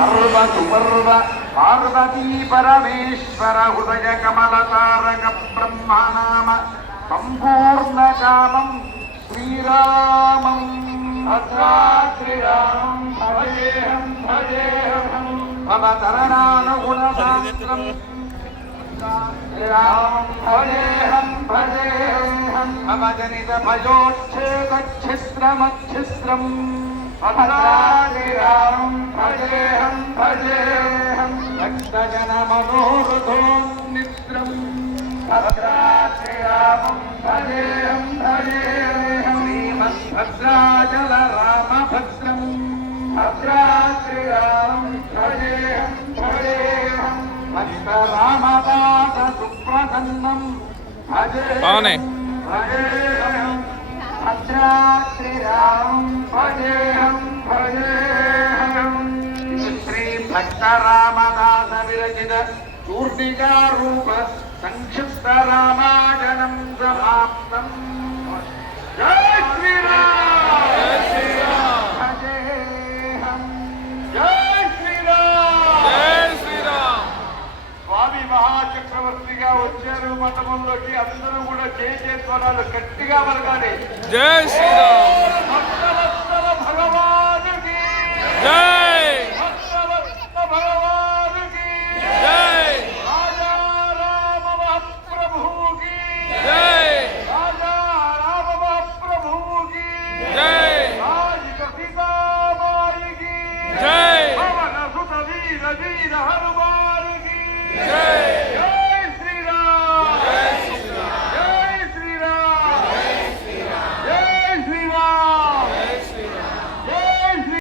సర్వసుపర్వ పార్వతీ పరమేశ్వర హృదయ కమలతారక బ్రహ్మనామ సంపూర్ణకామం శ్రీరామం శ్రీరామం భజేహం భజేహం భవతరణానుగుణశాస్త్రం శ్రీరామం భజేహం భజేహం భవజనిత భయోచ్ఛేదచ్ఛిద్రమచ్ఛిద్రం శ్రీరామం భజేహం భజేహం భక్తజన మనోరథోన్నిత్రం శ్రీరామం భజేహం భజేహం శ్రీమద్భద్రాచల రామభద్రం శ్రీరామం భజేహం భజేహం భక్త రామదాస సుప్రసన్నం భజేహం భజేహం శ్రీరామం భజేహం భజేహం శ్రీ భక్త రామదాస విరచిత చూర్ణికా రూప సంక్షిప్త రామాయణం సమాప్తం. జై శ్రీరామ్ భజేహం జై శ్రీరామ్ జై శ్రీరామ్. స్వామి మహాచక్రవర్తిగా వచ్చారు మఠంలోకి. అందరూ కూడా జయ జయధ్వనాలు గట్టిగా పలకాలి. జై శ్రీరామ్.